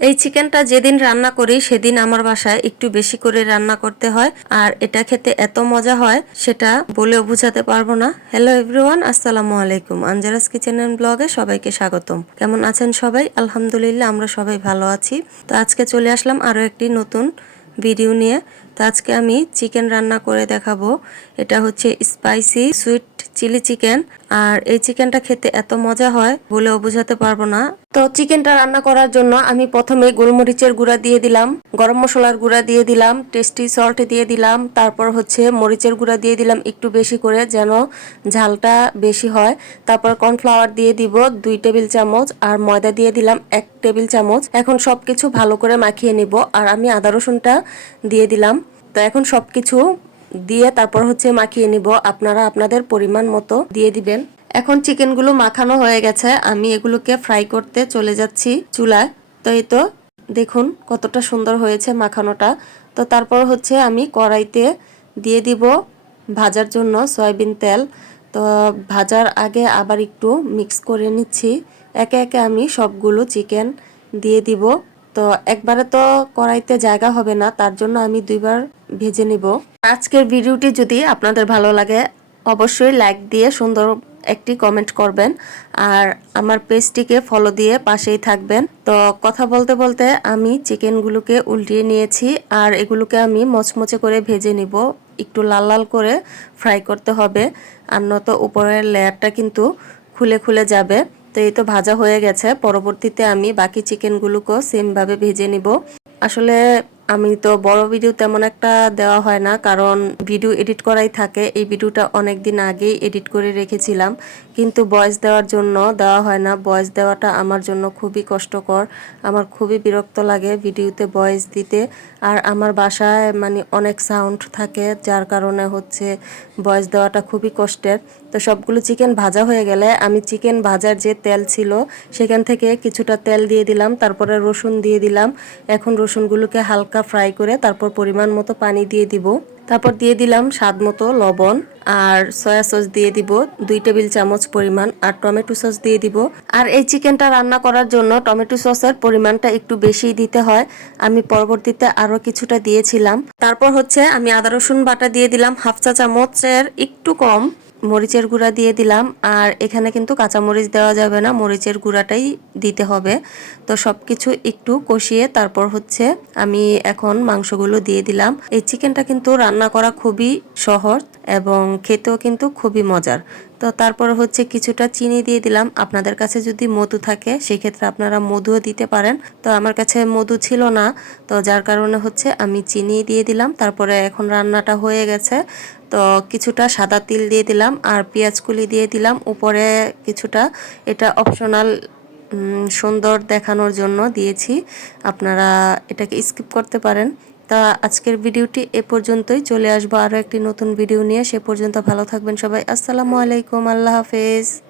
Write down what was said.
এই চিকেনটা যেদিন রান্না করি সেদিন আমার বাসায় একটু বেশি করে রান্না করতে হয়, আর এটা খেতে এত মজা হয় সেটা বলেও বোঝাতে পারবো না। হ্যালো এভরিওয়ান, আসসালামু আলাইকুম। আঞ্জারাস কিচেন এন্ড ব্লগে সবাইকে স্বাগতম। কেমন আছেন সবাই? আলহামদুলিল্লাহ, আমরা সবাই ভালো আছি। তো আজকে চলে আসলাম আরো একটি নতুন ভিডিও নিয়ে। তো আজকে আমি চিকেন রান্না করে দেখাবো। এটা হচ্ছে স্পাইসি সুইট চিলি চিকেন, আর এই চিকেনটা খেতে এত মজা হয় বলেও বোঝাতে পারবো না। তো চিকেনটা রান্না করার জন্য আমি প্রথমে গোলমরিচের গুঁড়া দিয়ে দিলাম, গরম মশলার গুঁড়া দিয়ে দিলাম, টেস্টি সল্ট দিয়ে দিলাম, তারপর হচ্ছে মরিচের গুঁড়া দিয়ে দিলাম একটু বেশি করে যেন ঝালটা বেশি হয়। তারপর কর্নফ্লাওয়ার দিয়ে দিব 2 টেবিল চামচ, আর ময়দা দিয়ে দিলাম 1 টেবিল চামচ। এখন সবকিছু ভালো করে মাখিয়ে নিব, আর আমি আদা রসুনটা দিয়ে দিলাম। তো এখন সবকিছু দিয়ে তারপর হচ্ছে মাখিয়ে নিব, আপনারা আপনাদের পরিমাণ মতো দিয়ে দিবেন। এখন চিকেনগুলো মাখানো হয়ে গেছে, আমি এগুলোকে ফ্রাই করতে চলে যাচ্ছি চুলায়। তো এই তো দেখুন কতটা সুন্দর হয়েছে মাখানোটা। তো তারপর হচ্ছে আমি কড়াইতে দিয়ে দিব ভাজার জন্য সয়াবিন তেল। তো ভাজার আগে আবার একটু মিক্স করে নিচ্ছি। একে একে আমি সবগুলো চিকেন দিয়ে দিব। তো একবারে তো কড়াইতে জায়গা হবে না, তার জন্য আমি 2বার ভেজে নিব। আজকের ভিডিওটি যদি আপনাদের ভালো লাগে অবশ্যই লাইক দিয়ে সুন্দর একটি কমেন্ট করবেন, আর আমার পেজটিকে ফলো দিয়ে পাশেই থাকবেন। তো কথা বলতে বলতে আমি চিকেনগুলোকে উল্টিয়ে নিয়েছি, আর এগুলোকে আমি মচমচে করে ভেজে নিব। একটু লাল লাল করে ফ্রাই করতে হবে, আর নয়তো উপরের লেয়ারটা কিন্তু খুলে খুলে যাবে। তো এই তো ভাজা হয়ে গেছে। পরবর্তীতে আমি বাকি চিকেনগুলোকেও সেমভাবে ভেজে নিব। আসলে আমি তো বড় ভিডিও তেমন একটা দেওয়া হয় না, কারণ ভিডিও এডিট করাই থাকে। এই ভিডিওটা অনেক দিন আগেই এডিট করে রেখেছিলাম, কিন্তু ভয়েস দেওয়ার জন্য দেওয়া হয় না। ভয়েস দেওয়াটা আমার জন্য খুবই কষ্টকর, আমার খুবই বিরক্ত লাগে ভিডিওতে ভয়েস দিতে। আর আমার বাসায় মানে অনেক সাউন্ড থাকে, যার কারণে হচ্ছে ভয়েস দেওয়াটা খুবই কষ্টের। তো সবগুলো চিকেন ভাজা হয়ে গেলে আমি চিকেন ভাজার যে তেল ছিল সেখান থেকে কিছুটা তেল দিয়ে দিলাম, তারপরে রসুন দিয়ে দিলাম। এখন রসুনগুলোকে হালকা ফ্রাই করে তারপর পরিমাণ মতো পানি দিয়ে দিব। তারপর দিয়ে দিলাম স্বাদ মতো লবণ, আর সয়া সস দিয়ে দিব 2 টেবিল চামচ পরিমাণ, আর টমেটো সস দিয়ে দিব। আর এই চিকেনটা রান্না করার জন্য টমেটো সসের পরিমাণটা একটু বেশি দিতে হয়। আমি পরবর্তীতে আরো কিছুটা দিয়েছিলাম। তারপর হচ্ছে আমি আদা রসুন বাটা দিয়ে দিলাম 1/2 চা চামচের একটু কম, মরিচের গুঁড়া দিয়ে দিলাম। আর এখানে কিন্তু কাঁচা মরিচ দেওয়া যাবে না, মরিচের গুঁড়াটাই দিতে হবে। তো সবকিছু একটু কষিয়ে তারপর হচ্ছে আমি এখন মাংসগুলো দিয়ে দিলাম। এই চিকেনটা কিন্তু রান্না করা খুবই সহজ এবং খেতেও কিন্তু খুবই মজার। তো তারপর হচ্ছে কিছুটা চিনি দিয়ে দিলাম। আপনাদের কাছে যদি মধু থাকে সেক্ষেত্রে আপনারা মধুও দিতে পারেন। তো আমার কাছে মধু ছিল না, তো যার কারণে হচ্ছে আমি চিনি দিয়ে দিলাম। তারপরে এখন রান্নাটা হয়ে গেছে। তো কিছুটা সাদা তিল দিয়ে দিলাম, আর পেঁয়াজ কুলি দিয়ে দিলাম উপরে কিছুটা। এটা অপশনাল, সুন্দর দেখানোর জন্য দিয়েছি, আপনারা এটাকে স্কিপ করতে পারেন। তা আজকের ভিডিওটি এ পর্যন্তই। চলে আসবো আরও একটি নতুন ভিডিও নিয়ে। সে পর্যন্ত ভালো থাকবেন সবাই। আসসালামু আলাইকুম, আল্লাহ হাফেজ।